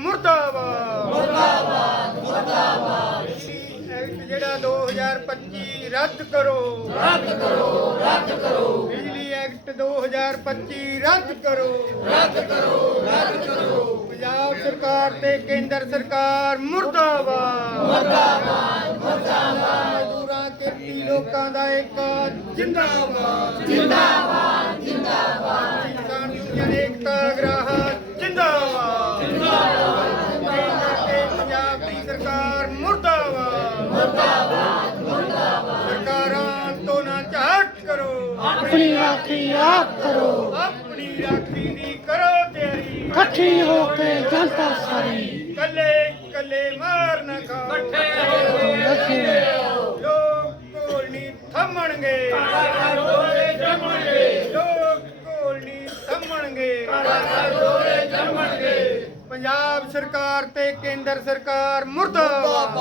ਮੁਰਦਾਬਾਦ। ਮੁਰਦਾਬਾਦ ਮੁਰਦਾਬਾਦ। ਐਕਟ ਜਿਹੜਾ 2025 ਰੱਦ ਕਰੋ। ਰੱਦ ਕਰੋ ਰੱਦ ਕਰੋ। ਬਿਜਲੀ ਐਕਟ 2025 ਰੱਦ ਕਰੋ। ਰੱਦ ਕਰੋ ਰੱਦ ਕਰੋ। ਪੰਜਾਬ ਸਰਕਾਰ ਤੇ ਕੇਂਦਰ ਸਰਕਾਰ ਮੁਰਦਾਬਾਦ। ਮੁਰਦਾਬਾਦ ਮੁਰਦਾਬਾਦ। ਮਜ਼ਦੂਰਾਂ ਕਿਰਤੀ ਲੋਕਾਂ ਦਾ ਇੱਕ ਜਿੰਦਾਬਾਦ। ਜਿੰਦਾਬਾਦ ਜਿੰਦਾਬਾਦ। ਕਿਸਾਨ ਯੂਨੀਅਨ ਏਕਤਾ ਗ੍ਰਾਹ ਮੁਰਦਾਬਾਦ ਮੁਰਦਾਬਾਦ। ਮੁਰਦਾਬਾਦ ਸਰਕਾਰਾਂ ਤੋਂ ਨਾ ਝਾਟ ਕਰੋ। ਆਪਣੀ ਰਾਖੀ ਆਪ ਕਰੋ। ਆਪਣੀ ਰਾਖੀ ਦੀ ਕਰੋ ਤਿਆਰੀ ਇਕੱਠੀ ਹੋ ਕੇ ਜਨਤਾ ਸਾਰੀ। ਕੱਲੇ ਕੱਲੇ ਮਾਰ ਨਾ ਖਾਓ। ਲੱਗੇ ਲੋਕ ਕੋਲ ਨਹੀਂ ਥੰਮਣਗੇ। ਲੋਕ ਕੋਲ ਨਹੀਂ ਥੰਮਣਗੇ। ਪੰਜਾਬ ਸਰਕਾਰ ਤੇ ਕੇਂਦਰ ਸਰਕਾਰ ਮੁਰਦਾਬਾਦ।